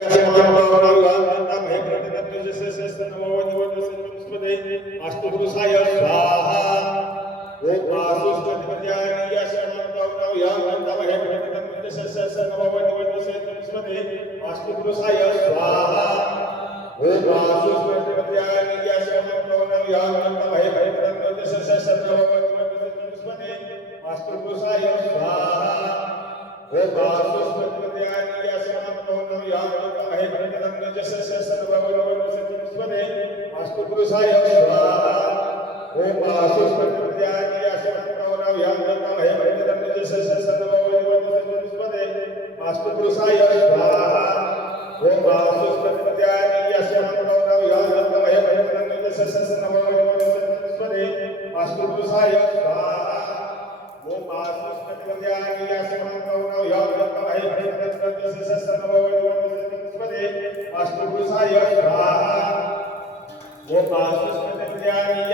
अस्तु पुरुषाय स्वाहा ओम आसुष्टपत्यानि यशमन्तौ यामन्तमहे प्रतिपत्तिशस्य नववनिवदसे अस्तु पुरुषाय स्वाहा ओम आसुष्टपत्यानि यशमन्तौ यामन्तमहे प्रतिपत्तिशस्य नववनिवदसे अस्तु पुरुषाय स्वाहा ओम आसुष्टपत्यानि यशमन्तौ यामन्तमहे प्रतिपत्तिशस्य नववनिवदसे अस्तु पुरुषाय स्वाहा ओम आसुष्टपत्यानि यशमन्तौ यामन्तमहे प्रतिपत्तिशस्य नववनिवदसे अस्तु पुरुषाय स्वाहा ओम आसुष्टपत्यानि यशमन्तौ यामन्तमहे प्रतिपत्तिशस्य नववनिवदसे अस्तु पुरुषाय स्वाहा ओम आसुष्टपत्यानि यशमन्तौ यामन्तमहे प्रतिपत्तिशस्य नववनिवदसे अस्तु पुरुषाय स्वाहा ओम आसुष्टपत्यानि